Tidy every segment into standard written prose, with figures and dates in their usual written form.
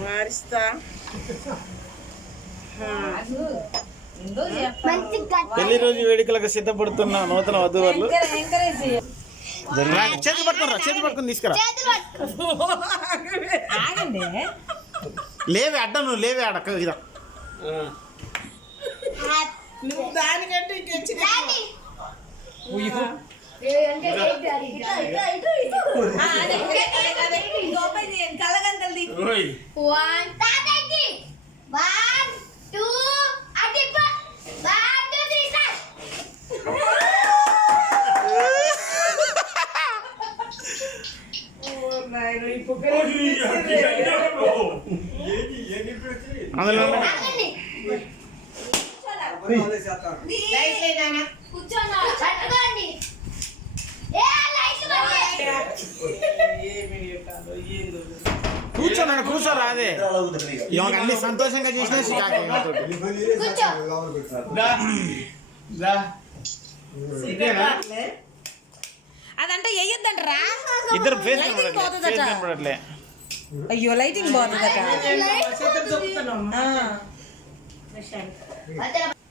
మారిస్తా పెళ్లి రోజు వేడుకలకు సిద్ధపడుతున్న నూతన వధువులు చేతి పట్టుకుని తీసుకురా. లేవే అడ్డ నువ్వు లేవే అడక్క ఇదా నువ్వు దానికంటే ఇంకొచ్చి కూర్చోన్నాడు కూర్చోరా అదే ఇవాళ అన్ని సంతోషంగా చేసిన అదంటే వేయొద్దంటరా ఇద్దరు ఫేస్ కనపడట్లే. అయ్యో లైటింగ్ బాగుందట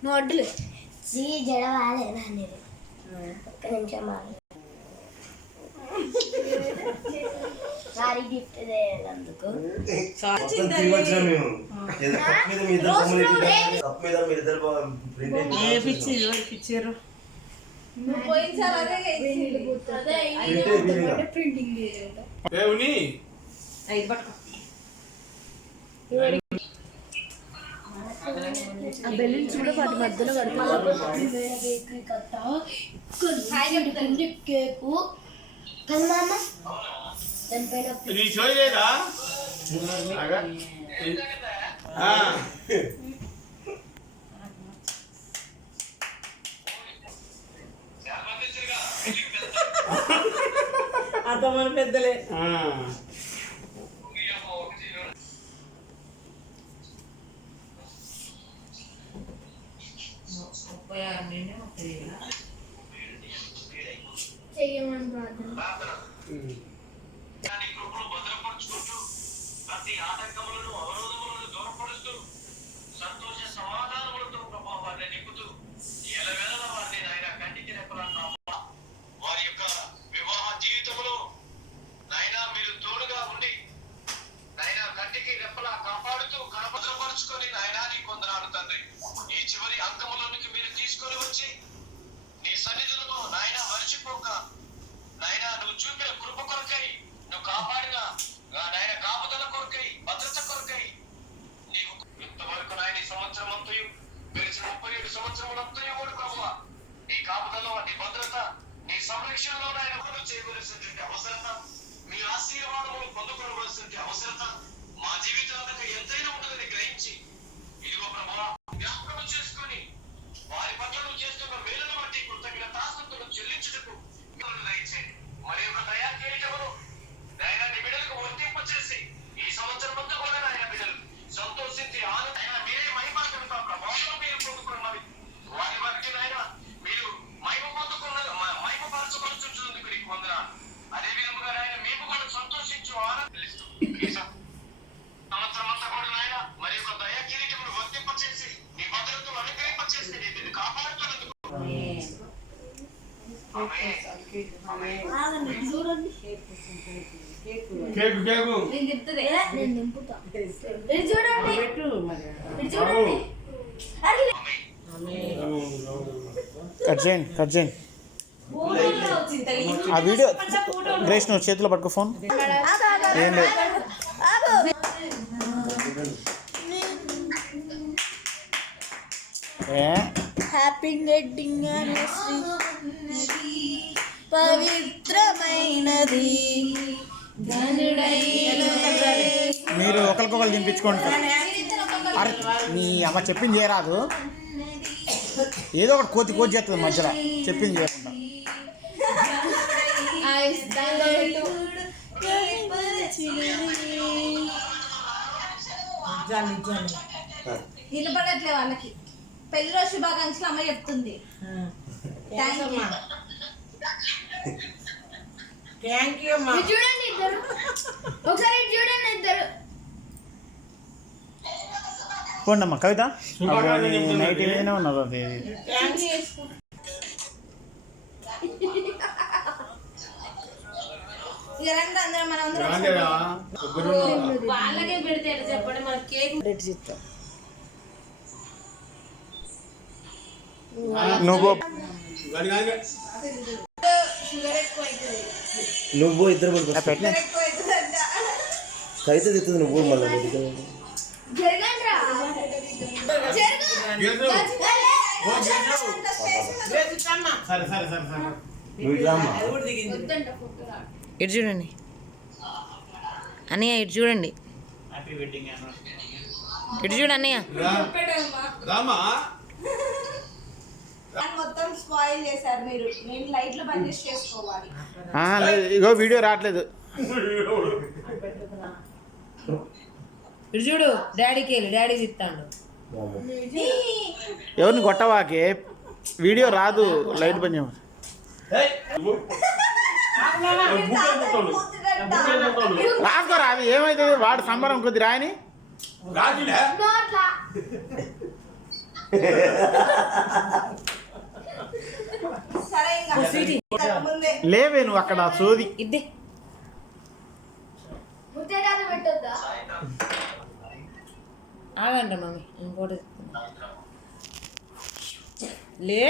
నువ్వు వడ్డులు జడ వాలేదా నేను ఒక్క నిమిషం సారీ గిఫ్ట్ అందుకు బెలూన్స్ కూడా వాటి మధ్యలో కేకు కన్నామా అంత మన పెద్దలే చెయ్యమని ప్రార్థన ప్రతి ఆటంకములను అవరోధములను దూరపరుస్తూ సంతోష సమాధానములతో ప్రభావాన్ని నింపుతూ ఎలవేళ వారిని నాయన కంటికి రెప్పలా వారి యొక్క వివాహ జీవితంలో నాయన మీరు తోడుగా ఉండి నాయన కంటికి రెప్పలా కాపాడుతూ కనపరచుకొని నాయన నీ కొందనాడు తండ్రి ఈ చివరి అంకములోనికి మీరు తీసుకొని వచ్చి నీ సన్నిధులను నాయన మర్చిపోక నాయన నువ్వు చూపిన కృప కొరకై నువ్వు కాపాడిన నాయన కాపుదల కొరకై భద్రత కొరకై నీకు ఇంతవరకు నాయన ఈ సంవత్సరం అంతయు గెలిచిన 37 సంవత్సరములంతయు కూడా ప్రభువా నీ కాపుదల నీ భద్రత నీ సంరక్షణలో నాయన చేయవలసినటువంటి అవసరత మీ ఆశీర్వాదములు పొందుకోవలసినటువంటి అవసరత మా జీవితాలకు ఎంతైనా ఉంటుందని గ్రహించి ఇదిగో ప్రభువా జ్ఞాపకం చేసుకొని వారి పట్ల నువ్వు చేస్తున్న మేలును బట్టి కృతజ్ఞతాస్తుతులు చెల్లించుటకు దయచేయండి మరి యొక్క దయా కిరీటమును నాయన నీ బిడ్డలకు వర్తింపచేసి ఈ సంవత్సరం అంతా కూడా నాయన బిడ్డలు సంతోషించి ఆయన మీరే మహిమ కలుగుతా ప్రభావం మీరు పొందుకున్నది వారి బట్టి నాయన మీరు మహిమ పొందుకున్నది మహిమ పరచబడుచున్నందుకు నీకు వందనాలు. అదే విధముగా నాయన మేము కూడా సంతోషించు ఆనందిస్తూ ఈ సంవత్సరం అంతా కూడా నాయన మరి యొక్క దయా కిరీటమును వర్తింపచేసి నీ భద్రతను అనుగ్రహింపచేసి నీ కాపాడుతున్నందుకు చూడండి కట్ చేయండి ఆ వీడియో గ్రేస్ నువ్వు చేతిలో పట్టుకో ఫోన్ ఏం లేదు హ్యాపీ వెడ్డింగ్ యానివర్సరీ పవిత్రమైనది మీరు ఒకరికొకరు తినిపించుకోండి. అరే నీ అమ్మ చెప్పింది చేయరాదు, ఏదో ఒకటి కోతి చేస్తుంది మధ్యలో చెప్పింది చేయకుండా. నిలబడట్లే వాళ్ళకి పెళ్లి రోజు శుభాకాంక్షలు అమ్మ చెప్తుంది. థ్యాంక్ యూ అమ్మా. ఇటు చూడండి ఇద్దరు, ఒకసారి ఇటు చూడండి ఇద్దరు. పోండి అమ్మా కవిత. నైట్ ఏమైనా ఉన్నది అది. థ్యాంక్స్. ఇక రండి అందరం మనం అందరం వాళ్ళకే పెడితే ఎట్లా చెప్పండి, మన కేక్ రెడ్ చిత్తం. నువ్వు షుగర్ ఎక్కువ అవుతుంది. నువ్వు ఇద్దరు పడుకో పెట్టిన కవిత తెస్తుంది నువ్వు మళ్ళీ జరగండి రా. వేసుకమ్మా. సరే సరే సరే సరే నువ్వు ఇట్లా అమ్మా. అది కూడా దిగింది. ఇటు చూడండి అన్నయ్య, ఇటు చూడండి, హ్యాపీ వెడ్డింగ్ ఇటు చూడు అన్నయ్య. రామా మొత్తం స్పాయిల్ చేశారు మీరు. నేను లైట్లు బంద్ చేసి చేసుకోవాలి. లేదు ఇగో వీడియో రావట్లేదు. ఇటు చూడు, డాడీకి వెళ్ళి డాడీ తిత్తాడు. ఎవరిని కొట్టవాకే వీడియో రాదు. లైట్ పని రాసుకోరా, అది ఏమైతుంది వాడు సంబరం కొద్ది రాయని. నోట్లా సరే ఇంకా ముందే లేవే నువ్వు అక్కడ సోది. ఇద్దే ముత్తేటాలు పెట్టొద్దా? ఆగండి మమ్మీ, ఇంకోటి లే